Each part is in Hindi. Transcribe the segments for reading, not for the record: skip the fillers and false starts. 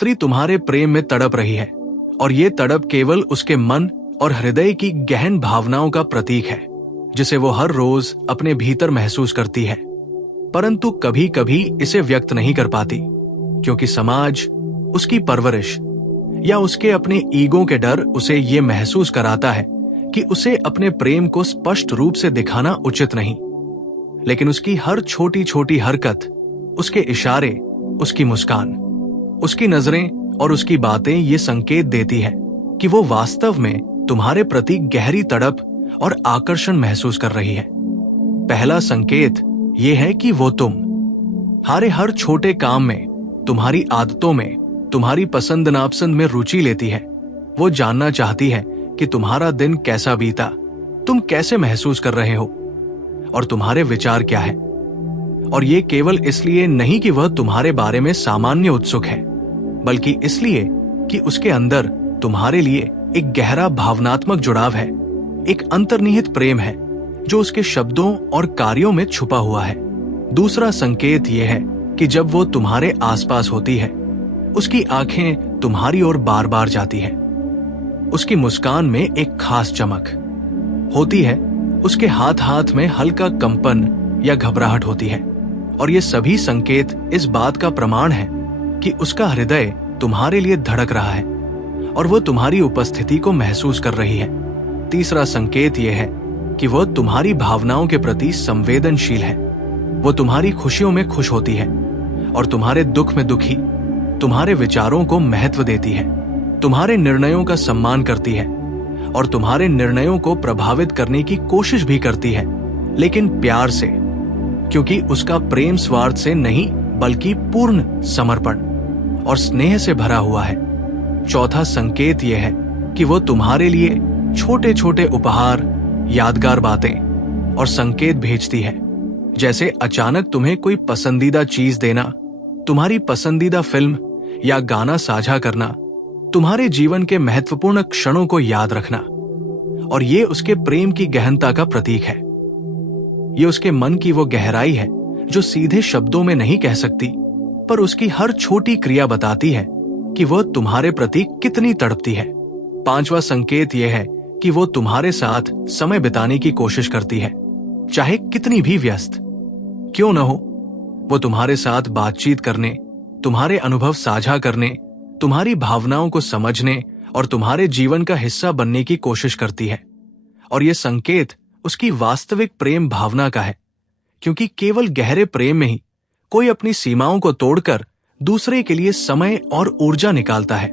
स्त्री तुम्हारे प्रेम में तड़प रही है और ये तड़प केवल उसके मन और हृदय की गहन भावनाओं का प्रतीक है, जिसे वो हर रोज अपने भीतर महसूस करती है, परंतु कभी कभी इसे व्यक्त नहीं कर पाती, क्योंकि समाज, उसकी परवरिश या उसके अपने ईगो के डर उसे ये महसूस कराता है कि उसे अपने प्रेम को स्पष्ट रूप से दिखाना उचित नहीं। लेकिन उसकी हर छोटी छोटी हरकत, उसके इशारे, उसकी मुस्कान, उसकी नजरें और उसकी बातें ये संकेत देती है कि वो वास्तव में तुम्हारे प्रति गहरी तड़प और आकर्षण महसूस कर रही है। पहला संकेत ये है कि वो तुम्हारे हर छोटे काम में, तुम्हारी आदतों में, तुम्हारी पसंद नापसंद में रुचि लेती है। वो जानना चाहती है कि तुम्हारा दिन कैसा बीता, तुम कैसे महसूस कर रहे हो और तुम्हारे विचार क्या है। और ये केवल इसलिए नहीं कि वह तुम्हारे बारे में सामान्य उत्सुक है, बल्कि इसलिए कि उसके अंदर तुम्हारे लिए एक गहरा भावनात्मक जुड़ाव है, एक अंतर्निहित प्रेम है जो उसके शब्दों और कार्यों में छुपा हुआ है। दूसरा संकेत यह है कि जब वो तुम्हारे आसपास होती है, उसकी आंखें तुम्हारी ओर बार बार जाती है। उसकी मुस्कान में एक खास चमक होती है, उसके हाथ हाथ में हल्का कंपन या घबराहट होती है, और ये सभी संकेत इस बात का प्रमाण है कि उसका हृदय तुम्हारे लिए धड़क रहा है और वो तुम्हारी उपस्थिति को महसूस कर रही है। तीसरा संकेत यह है कि वह तुम्हारी भावनाओं के प्रति संवेदनशील है। वो तुम्हारी खुशियों में खुश होती है और तुम्हारे दुख में दुखी, तुम्हारे विचारों को महत्व देती है, तुम्हारे निर्णयों का सम्मान करती है और तुम्हारे निर्णयों को प्रभावित करने की कोशिश भी करती है, लेकिन प्यार से, क्योंकि उसका प्रेम स्वार्थ से नहीं बल्कि पूर्ण समर्पण और स्नेह से भरा हुआ है। चौथा संकेत यह है कि वो तुम्हारे लिए छोटे छोटे उपहार, यादगार बातें और संकेत भेजती है, जैसे अचानक तुम्हें कोई पसंदीदा चीज देना, तुम्हारी पसंदीदा फिल्म या गाना साझा करना, तुम्हारे जीवन के महत्वपूर्ण क्षणों को याद रखना। और ये उसके प्रेम की गहनता का प्रतीक है। ये उसके मन की वो गहराई है जो सीधे शब्दों में नहीं कह सकती, पर उसकी हर छोटी क्रिया बताती है कि वह तुम्हारे प्रति कितनी तड़पती है। पांचवा संकेत यह है कि वो तुम्हारे साथ समय बिताने की कोशिश करती है, चाहे कितनी भी व्यस्त क्यों न हो। वो तुम्हारे साथ बातचीत करने, तुम्हारे अनुभव साझा करने, तुम्हारी भावनाओं को समझने और तुम्हारे जीवन का हिस्सा बनने की कोशिश करती है। और यह संकेत उसकी वास्तविक प्रेम भावना का है, क्योंकि केवल गहरे प्रेम में ही कोई अपनी सीमाओं को तोड़कर दूसरे के लिए समय और ऊर्जा निकालता है।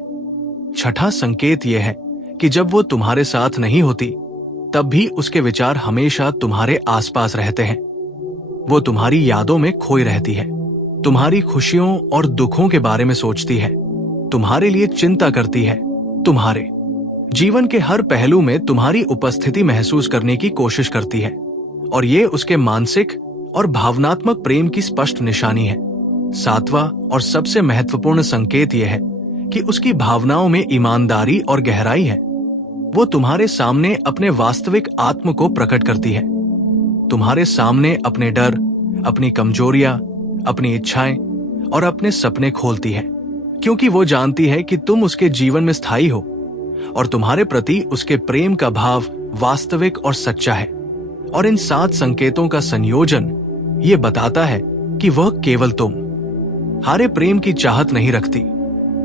छठा संकेत यह है कि जब वो तुम्हारे साथ नहीं होती, तब भी उसके विचार हमेशा तुम्हारे आसपास रहते हैं। वो तुम्हारी यादों में खोई रहती है, तुम्हारी खुशियों और दुखों के बारे में सोचती है, तुम्हारे लिए चिंता करती है, तुम्हारे जीवन के हर पहलू में तुम्हारी उपस्थिति महसूस करने की कोशिश करती है। और ये उसके मानसिक और भावनात्मक प्रेम की स्पष्ट निशानी है। सातवां और सबसे महत्वपूर्ण संकेत यह है कि उसकी भावनाओं में ईमानदारी और गहराई है। वो तुम्हारे सामने अपने वास्तविक आत्म को प्रकट करती है, तुम्हारे सामने अपने डर, अपनी कमजोरियां, अपनी इच्छाएं और अपने सपने खोलती है, क्योंकि वो जानती है कि तुम उसके जीवन में स्थायी हो और तुम्हारे प्रति उसके प्रेम का भाव वास्तविक और सच्चा है। और इन 7 संकेतों का संयोजन ये बताता है कि वह केवल तुम्हारे प्रेम की चाहत नहीं रखती,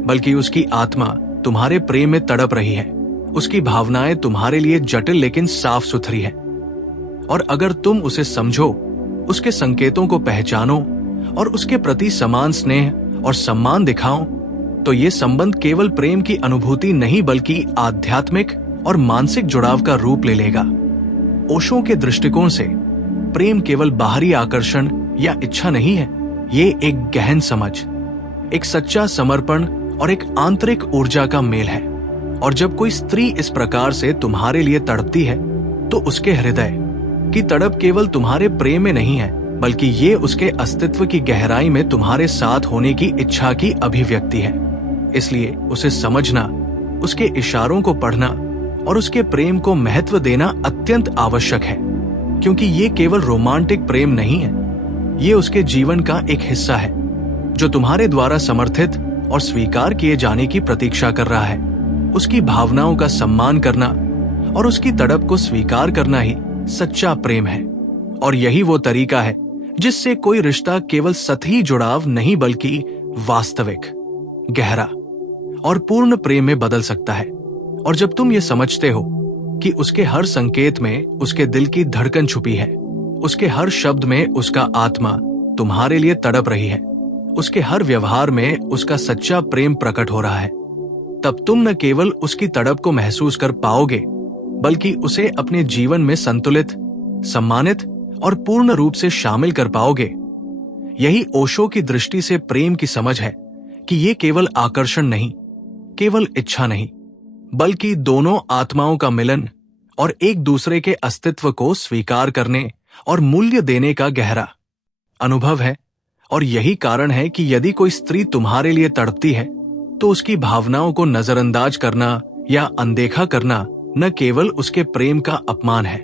बल्कि उसकी आत्मा तुम्हारे प्रेम में तड़प रही है। उसकी भावनाएं तुम्हारे लिए जटिल लेकिन साफ सुथरी है। और अगर तुम उसे समझो, उसके संकेतों को पहचानो और उसके प्रति समान स्नेह और सम्मान दिखाओ, तो ये संबंध केवल प्रेम की अनुभूति नहीं बल्कि आध्यात्मिक और मानसिक जुड़ाव का रूप ले लेगा। ओशो के दृष्टिकोण से प्रेम केवल बाहरी आकर्षण या इच्छा नहीं है, ये एक गहन समझ, एक सच्चा समर्पण और एक आंतरिक ऊर्जा का मेल है। और जब कोई स्त्री इस प्रकार से तुम्हारे लिए तड़पती है, तो उसके हृदय की तड़प केवल तुम्हारे प्रेम में नहीं है, बल्कि ये उसके अस्तित्व की गहराई में तुम्हारे साथ होने की इच्छा की अभिव्यक्ति है। इसलिए उसे समझना, उसके इशारों को पढ़ना और उसके प्रेम को महत्व देना अत्यंत आवश्यक है, क्योंकि ये केवल रोमांटिक प्रेम नहीं है, ये उसके जीवन का एक हिस्सा है जो तुम्हारे द्वारा समर्थित और स्वीकार किए जाने की प्रतीक्षा कर रहा है। उसकी भावनाओं का सम्मान करना और उसकी तड़प को स्वीकार करना ही सच्चा प्रेम है। और यही वो तरीका है जिससे कोई रिश्ता केवल सतही जुड़ाव नहीं बल्कि वास्तविक, गहरा और पूर्ण प्रेम में बदल सकता है। और जब तुम ये समझते हो कि उसके हर संकेत में उसके दिल की धड़कन छुपी है, उसके हर शब्द में उसका आत्मा तुम्हारे लिए तड़प रही है, उसके हर व्यवहार में उसका सच्चा प्रेम प्रकट हो रहा है, तब तुम न केवल उसकी तड़प को महसूस कर पाओगे बल्कि उसे अपने जीवन में संतुलित, सम्मानित और पूर्ण रूप से शामिल कर पाओगे। यही ओशो की दृष्टि से प्रेम की समझ है कि ये केवल आकर्षण नहीं, केवल इच्छा नहीं, बल्कि दोनों आत्माओं का मिलन और एक दूसरे के अस्तित्व को स्वीकार करने और मूल्य देने का गहरा अनुभव है। और यही कारण है कि यदि कोई स्त्री तुम्हारे लिए तड़पती है तो उसकी भावनाओं को नजरअंदाज करना या अनदेखा करना न केवल उसके प्रेम का अपमान है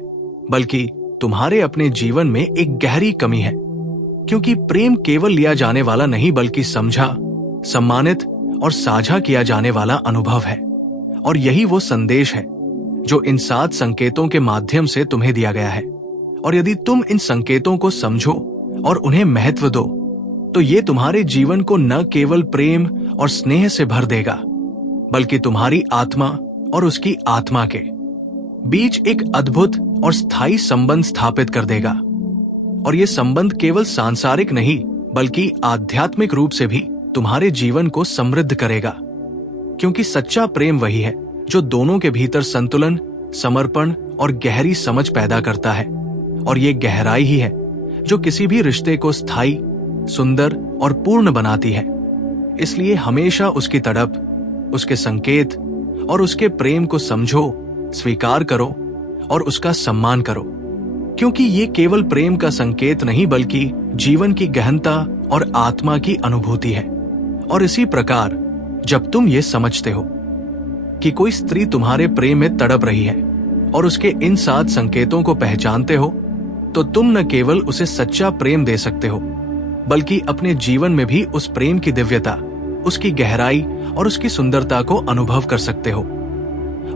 बल्कि तुम्हारे अपने जीवन में एक गहरी कमी है। क्योंकि प्रेम केवल लिया जाने वाला नहीं बल्कि समझा, सम्मानित और साझा किया जाने वाला अनुभव है। और यही वो संदेश है जो इन 7 संकेतों के माध्यम से तुम्हें दिया गया है। और यदि तुम इन संकेतों को समझो और उन्हें महत्व दो तो ये तुम्हारे जीवन को न केवल प्रेम और स्नेह से भर देगा बल्कि तुम्हारी आत्मा और उसकी आत्मा के बीच एक अद्भुत और स्थायी संबंध स्थापित कर देगा। और ये संबंध केवल सांसारिक नहीं बल्कि आध्यात्मिक रूप से भी तुम्हारे जीवन को समृद्ध करेगा। क्योंकि सच्चा प्रेम वही है जो दोनों के भीतर संतुलन, समर्पण और गहरी समझ पैदा करता है। और ये गहराई ही है जो किसी भी रिश्ते को स्थायी, सुंदर और पूर्ण बनाती है। इसलिए हमेशा उसकी तड़प, उसके संकेत और उसके प्रेम को समझो, स्वीकार करो और उसका सम्मान करो। क्योंकि ये केवल प्रेम का संकेत नहीं बल्कि जीवन की गहनता और आत्मा की अनुभूति है। और इसी प्रकार जब तुम ये समझते हो कि कोई स्त्री तुम्हारे प्रेम में तड़प रही है और उसके इन 7 संकेतों को पहचानते हो तो तुम न केवल उसे सच्चा प्रेम दे सकते हो बल्कि अपने जीवन में भी उस प्रेम की दिव्यता, उसकी गहराई और उसकी सुंदरता को अनुभव कर सकते हो।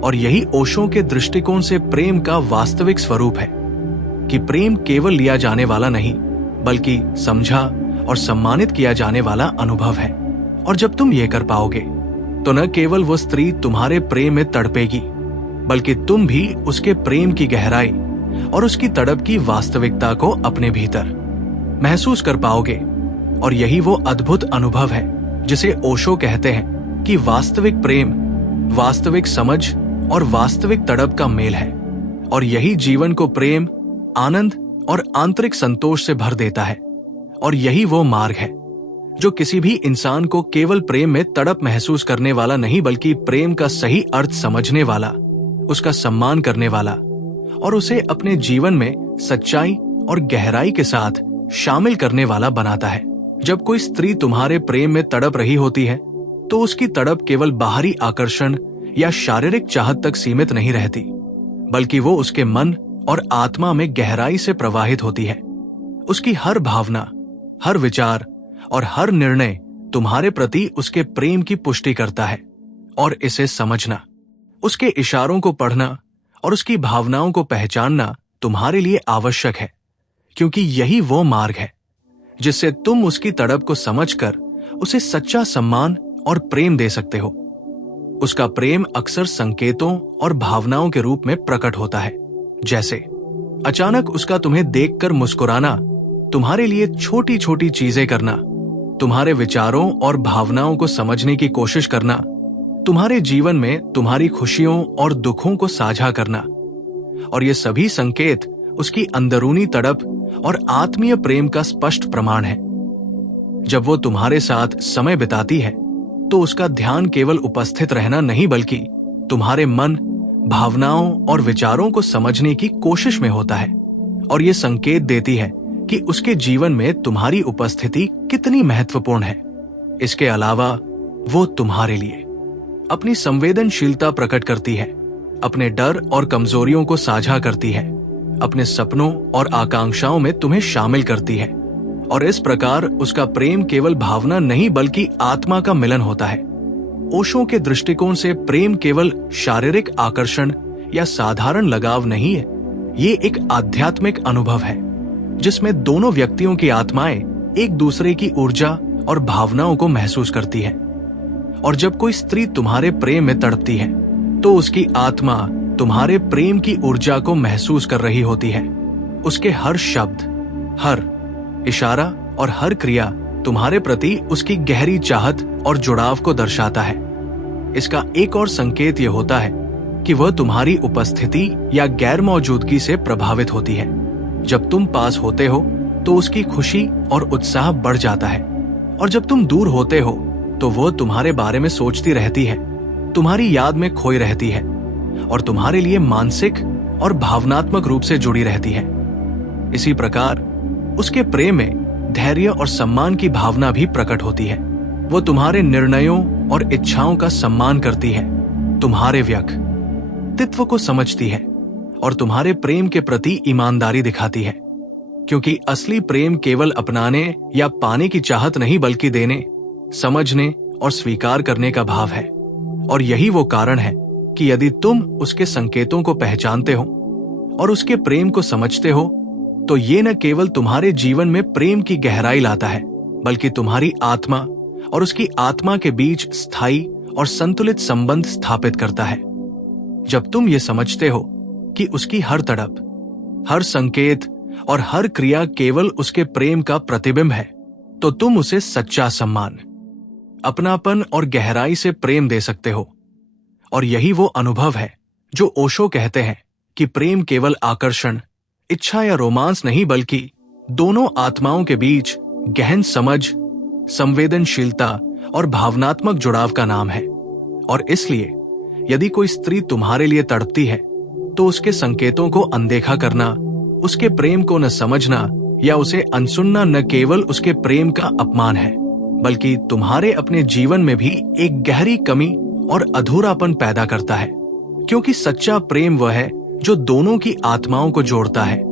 और यही ओशो के दृष्टिकोण से प्रेम का वास्तविक स्वरूप है कि प्रेम केवल लिया जाने वाला नहीं बल्कि समझा और सम्मानित किया जाने वाला अनुभव है। और जब तुम ये कर पाओगे तो न केवल वो स्त्री तुम्हारे प्रेम में तड़पेगी बल्कि तुम भी उसके प्रेम की गहराई और उसकी तड़प की वास्तविकता को अपने भीतर महसूस कर पाओगे। और यही वो अद्भुत अनुभव है जिसे ओशो कहते हैं कि वास्तविक प्रेम, वास्तविक समझ और वास्तविक तड़प का मेल है। और यही जीवन को प्रेम, आनंद और आंतरिक संतोष से भर देता है। और यही वो मार्ग है जो किसी भी इंसान को केवल प्रेम में तड़प महसूस करने वाला नहीं बल्कि प्रेम का सही अर्थ समझने वाला, उसका सम्मान करने वाला और उसे अपने जीवन में सच्चाई और गहराई के साथ शामिल करने वाला बनाता है। जब कोई स्त्री तुम्हारे प्रेम में तड़प रही होती है तो उसकी तड़प केवल बाहरी आकर्षण या शारीरिक चाहत तक सीमित नहीं रहती बल्कि वो उसके मन और आत्मा में गहराई से प्रवाहित होती है। उसकी हर भावना, हर विचार और हर निर्णय तुम्हारे प्रति उसके प्रेम की पुष्टि करता है। और इसे समझना, उसके इशारों को पढ़ना और उसकी भावनाओं को पहचानना तुम्हारे लिए आवश्यक है। क्योंकि यही वो मार्ग है जिससे तुम उसकी तड़प को समझकर उसे सच्चा सम्मान और प्रेम दे सकते हो। उसका प्रेम अक्सर संकेतों और भावनाओं के रूप में प्रकट होता है, जैसे अचानक उसका तुम्हें देखकर मुस्कुराना, तुम्हारे लिए छोटी छोटी चीजें करना, तुम्हारे विचारों और भावनाओं को समझने की कोशिश करना, तुम्हारे जीवन में तुम्हारी खुशियों और दुखों को साझा करना। और ये सभी संकेत उसकी अंदरूनी तड़प और आत्मीय प्रेम का स्पष्ट प्रमाण है। जब वो तुम्हारे साथ समय बिताती है तो उसका ध्यान केवल उपस्थित रहना नहीं बल्कि तुम्हारे मन, भावनाओं और विचारों को समझने की कोशिश में होता है। और ये संकेत देती है कि उसके जीवन में तुम्हारी उपस्थिति कितनी महत्वपूर्ण है। इसके अलावा वो तुम्हारे लिए अपनी संवेदनशीलता प्रकट करती है, अपने डर और कमजोरियों को साझा करती है, अपने सपनों और आकांक्षाओं में तुम्हें शामिल करती है और इस प्रकार उसका प्रेम केवल भावना नहीं बल्कि आत्मा का मिलन होता है। ओशो के दृष्टिकोण से प्रेम केवल शारीरिक आकर्षण या साधारण लगाव नहीं है, ये एक आध्यात्मिक अनुभव है जिसमें दोनों व्यक्तियों की आत्माएं एक दूसरे की ऊर्जा और भावनाओं को महसूस करती है। और जब कोई स्त्री तुम्हारे प्रेम में तड़पती है तो उसकी आत्मा तुम्हारे प्रेम की ऊर्जा को महसूस कर रही होती है। उसके हर शब्द, हर इशारा और हर क्रिया तुम्हारे प्रति उसकी गहरी चाहत और जुड़ाव को दर्शाता है। इसका एक और संकेत यह होता है कि वह तुम्हारी उपस्थिति या गैर मौजूदगी से प्रभावित होती है। जब तुम पास होते हो तो उसकी खुशी और उत्साह बढ़ जाता है, और जब तुम दूर होते हो तो वह तुम्हारे बारे में सोचती रहती है, तुम्हारी याद में खोई रहती है और तुम्हारे लिए मानसिक और भावनात्मक रूप से जुड़ी रहती है। इसी प्रकार उसके प्रेम में धैर्य और सम्मान की भावना भी प्रकट होती है। वो तुम्हारे निर्णयों और इच्छाओं का सम्मान करती है, तुम्हारे व्यक्तित्व को समझती है और तुम्हारे प्रेम के प्रति ईमानदारी दिखाती है। क्योंकि असली प्रेम केवल अपनाने या पाने की चाहत नहीं बल्कि देने, समझने और स्वीकार करने का भाव है। और यही वो कारण है कि यदि तुम उसके संकेतों को पहचानते हो और उसके प्रेम को समझते हो तो ये न केवल तुम्हारे जीवन में प्रेम की गहराई लाता है बल्कि तुम्हारी आत्मा और उसकी आत्मा के बीच स्थायी और संतुलित संबंध स्थापित करता है। जब तुम ये समझते हो कि उसकी हर तड़प, हर संकेत और हर क्रिया केवल उसके प्रेम का प्रतिबिंब है, तो तुम उसे सच्चा सम्मान, अपनापन और गहराई से प्रेम दे सकते हो। और यही वो अनुभव है जो ओशो कहते हैं कि प्रेम केवल आकर्षण, इच्छा या रोमांस नहीं बल्कि दोनों आत्माओं के बीच गहन समझ, संवेदनशीलता और भावनात्मक जुड़ाव का नाम है। और इसलिए यदि कोई स्त्री तुम्हारे लिए तड़पती है तो उसके संकेतों को अनदेखा करना, उसके प्रेम को न समझना या उसे अनसुनना न केवल उसके प्रेम का अपमान है बल्कि तुम्हारे अपने जीवन में भी एक गहरी कमी और अधूरापन पैदा करता है। क्योंकि सच्चा प्रेम वह है जो दोनों की आत्माओं को जोड़ता है,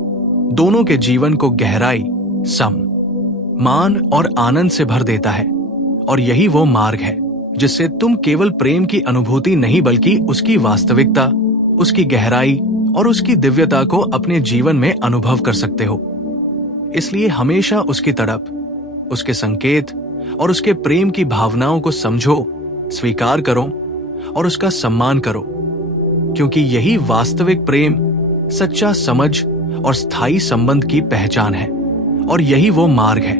दोनों के जीवन को गहराई, मान और आनंद से भर देता है। और यही वो मार्ग है जिससे तुम केवल प्रेम की अनुभूति नहीं बल्कि उसकी वास्तविकता, उसकी गहराई और उसकी दिव्यता को अपने जीवन में अनुभव कर सकते हो। इसलिए हमेशा उसकी तड़प, उसके संकेत और उसके प्रेम की भावनाओं को समझो, स्वीकार करो और उसका सम्मान करो। क्योंकि यही वास्तविक प्रेम, सच्चा समझ और स्थायी संबंध की पहचान है। और यही वो मार्ग है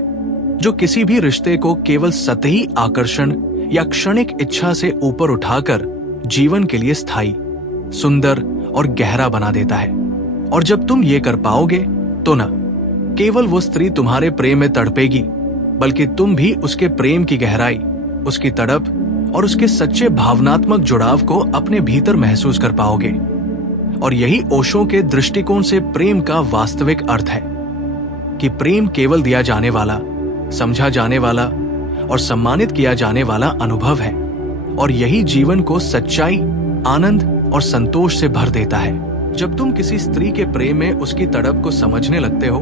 जो किसी भी रिश्ते को केवल सतही आकर्षण या क्षणिक इच्छा से ऊपर उठाकर जीवन के लिए स्थायी, सुंदर और गहरा बना देता है। और जब तुम ये कर पाओगे तो न केवल वो स्त्री तुम्हारे प्रेम में तड़पेगी बल्कि तुम भी उसके प्रेम की गहराई, उसकी तड़प और उसके सच्चे भावनात्मक जुड़ाव को अपने भीतर महसूस कर पाओगे। और यही ओशो के दृष्टिकोण से प्रेम का वास्तविक अर्थ है कि प्रेम केवल दिया जाने वाला, समझा जाने वाला और सम्मानित किया जाने वाला अनुभव है। और यही जीवन को सच्चाई, आनंद और संतोष से भर देता है। जब तुम किसी स्त्री के प्रेम में उसकी तड़प को समझने लगते हो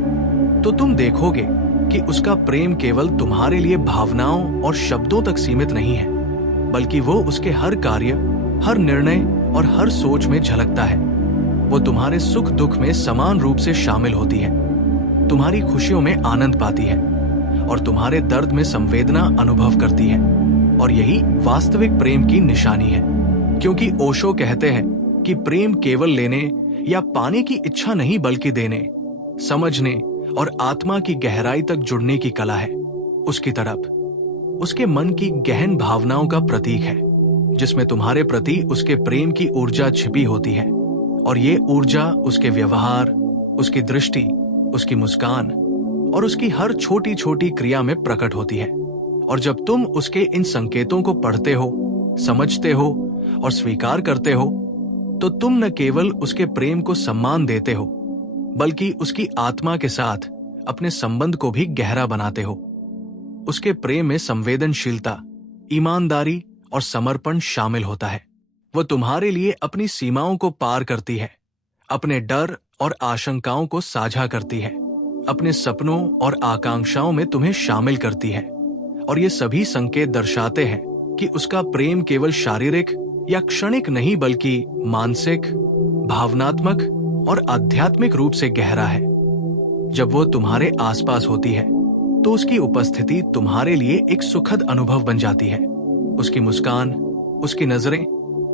तो तुम देखोगे कि उसका प्रेम केवल तुम्हारे लिए भावनाओं और शब्दों तक सीमित नहीं है बल्कि वो उसके हर कार्य, हर निर्णय और हर सोच में झलकता है। वो तुम्हारे सुख दुख में समान रूप से शामिल होती है, तुम्हारी खुशियों में आनंद पाती है और तुम्हारे दर्द में संवेदना अनुभव करती है। और यही वास्तविक प्रेम की निशानी है। क्योंकि ओशो कहते हैं कि प्रेम केवल लेने या पाने की इच्छा नहीं बल्कि देने, समझने और आत्मा की गहराई तक जुड़ने की कला है। उसकी तड़प, उसके मन की गहन भावनाओं का प्रतीक है जिसमें तुम्हारे प्रति उसके प्रेम की ऊर्जा छिपी होती है। और ये ऊर्जा उसके व्यवहार, उसकी दृष्टि, उसकी मुस्कान और उसकी हर छोटी छोटी क्रिया में प्रकट होती है। और जब तुम उसके इन संकेतों को पढ़ते हो, समझते हो और स्वीकार करते हो तो तुम न केवल उसके प्रेम को सम्मान देते हो बल्कि उसकी आत्मा के साथ अपने संबंध को भी गहरा बनाते हो। उसके प्रेम में संवेदनशीलता, ईमानदारी और समर्पण शामिल होता है। वह तुम्हारे लिए अपनी सीमाओं को पार करती है, अपने डर और आशंकाओं को साझा करती है, अपने सपनों और आकांक्षाओं में तुम्हें शामिल करती है, और ये सभी संकेत दर्शाते हैं कि उसका प्रेम केवल शारीरिक या क्षणिक नहीं बल्कि मानसिक, भावनात्मक और आध्यात्मिक रूप से गहरा है। जब वो तुम्हारे आसपास होती है तो उसकी उपस्थिति तुम्हारे लिए एक सुखद अनुभव बन जाती है। उसकी मुस्कान, उसकी नजरें,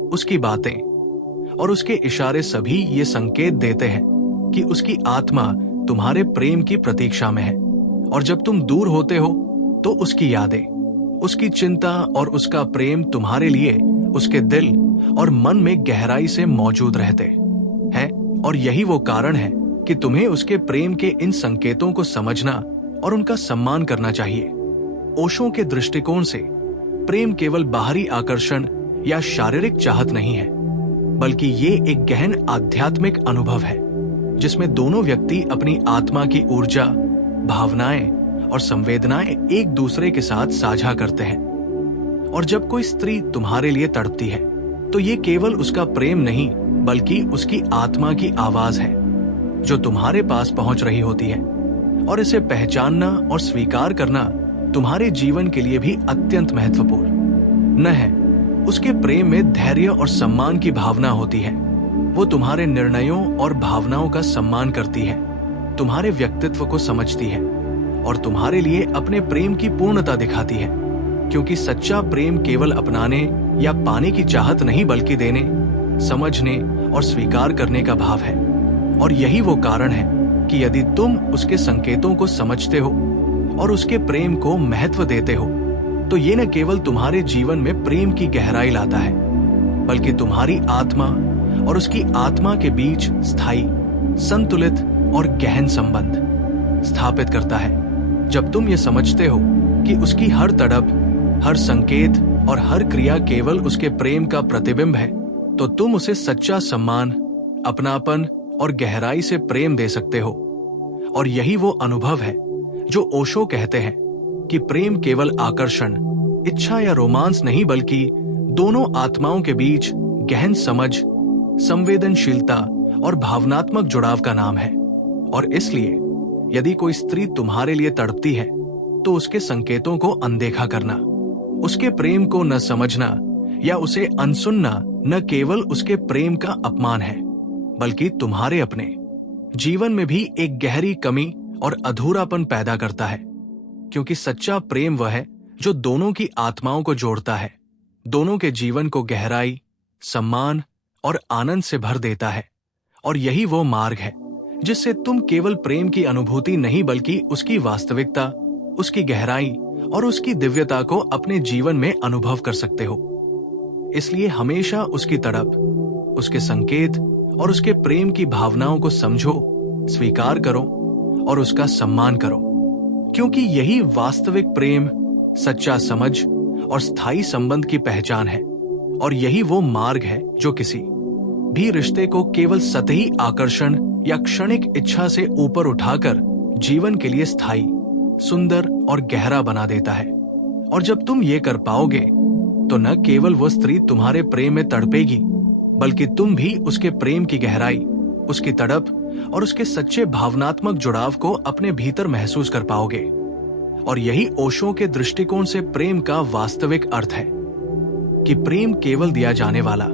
उसकी बातें और उसके इशारे सभी ये संकेत देते हैं कि उसकी आत्मा तुम्हारे प्रेम की प्रतीक्षा में है। और जब तुम दूर होते हो तो उसकी यादें, उसकी चिंता और उसका प्रेम तुम्हारे लिए उसके दिल और मन में गहराई से मौजूद रहते हैं। और यही वो कारण है कि तुम्हें उसके प्रेम के इन संकेतों को समझना और उनका सम्मान करना चाहिए। ओशो के दृष्टिकोण से प्रेम केवल बाहरी आकर्षण या शारीरिक चाहत नहीं है, बल्कि ये एक गहन आध्यात्मिक अनुभव है जिसमें दोनों व्यक्ति अपनी आत्मा की ऊर्जा, भावनाएं और संवेदनाएं एक दूसरे के साथ साझा करते हैं। और जब कोई स्त्री तुम्हारे लिए तड़पती है तो ये केवल उसका प्रेम नहीं बल्कि उसकी आत्मा की आवाज है जो तुम्हारे पास पहुंच रही होती है। और इसे पहचानना और स्वीकार करना तुम्हारे जीवन के लिए भी अत्यंत महत्वपूर्ण न है। उसके प्रेम में धैर्य और सम्मान की भावना होती है। वो तुम्हारे निर्णयों और भावनाओं का सम्मान करती है, तुम्हारे व्यक्तित्व को समझती है और तुम्हारे लिए अपने प्रेम की पूर्णता दिखाती है। क्योंकि सच्चा प्रेम केवल अपनाने या पाने की चाहत नहीं बल्कि देने, समझने और स्वीकार करने का भाव है। और यही वो कारण है कि यदि तुम उसके संकेतों को समझते हो और उसके प्रेम को महत्व देते हो तो ये न केवल तुम्हारे जीवन में प्रेम की गहराई लाता है बल्कि तुम्हारी आत्मा और उसकी आत्मा के बीच स्थायी, संतुलित और गहन संबंध स्थापित करता है। जब तुम ये समझते हो कि उसकी हर तड़प, हर संकेत और हर क्रिया केवल उसके प्रेम का प्रतिबिंब है तो तुम उसे सच्चा सम्मान, अपनापन और गहराई से प्रेम दे सकते हो। और यही वो अनुभव है जो ओशो कहते हैं कि प्रेम केवल आकर्षण, इच्छा या रोमांस नहीं बल्कि दोनों आत्माओं के बीच गहन समझ, संवेदनशीलता और भावनात्मक जुड़ाव का नाम है। और इसलिए यदि कोई स्त्री तुम्हारे लिए तड़पती है तो उसके संकेतों को अनदेखा करना, उसके प्रेम को न समझना या उसे अनसुनना न केवल उसके प्रेम का अपमान है बल्कि तुम्हारे अपने जीवन में भी एक गहरी कमी और अधूरापन पैदा करता है। क्योंकि सच्चा प्रेम वह है जो दोनों की आत्माओं को जोड़ता है, दोनों के जीवन को गहराई, सम्मान और आनंद से भर देता है। और यही वो मार्ग है जिससे तुम केवल प्रेम की अनुभूति नहीं बल्कि उसकी वास्तविकता, उसकी गहराई और उसकी दिव्यता को अपने जीवन में अनुभव कर सकते हो। इसलिए हमेशा उसकी तड़प, उसके संकेत और उसके प्रेम की भावनाओं को समझो, स्वीकार करो और उसका सम्मान करो। क्योंकि यही वास्तविक प्रेम, सच्चा समझ और स्थायी संबंध की पहचान है। और यही वो मार्ग है जो किसी भी रिश्ते को केवल सतही आकर्षण या क्षणिक इच्छा से ऊपर उठाकर जीवन के लिए स्थायी, सुंदर और गहरा बना देता है। और जब तुम ये कर पाओगे तो न केवल वो स्त्री तुम्हारे प्रेम में तड़पेगी बल्कि तुम भी उसके प्रेम की गहराई, उसकी तड़प और उसके सच्चे भावनात्मक जुड़ाव को अपने भीतर महसूस कर पाओगे। और यही ओशो के दृष्टिकोण से प्रेम का वास्तविक अर्थ है कि प्रेम केवल दिया जाने वाला,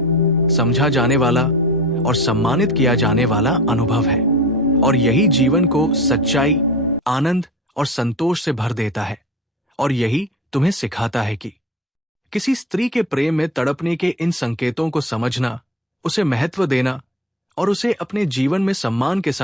समझा जाने वाला और सम्मानित किया जाने वाला अनुभव है। और यही जीवन को सच्चाई, आनंद और संतोष से भर देता है। और यही तुम्हें सिखाता है कि किसी स्त्री के प्रेम में तड़पने के इन संकेतों को समझना, उसे महत्व देना और उसे अपने जीवन में सम्मान के साथ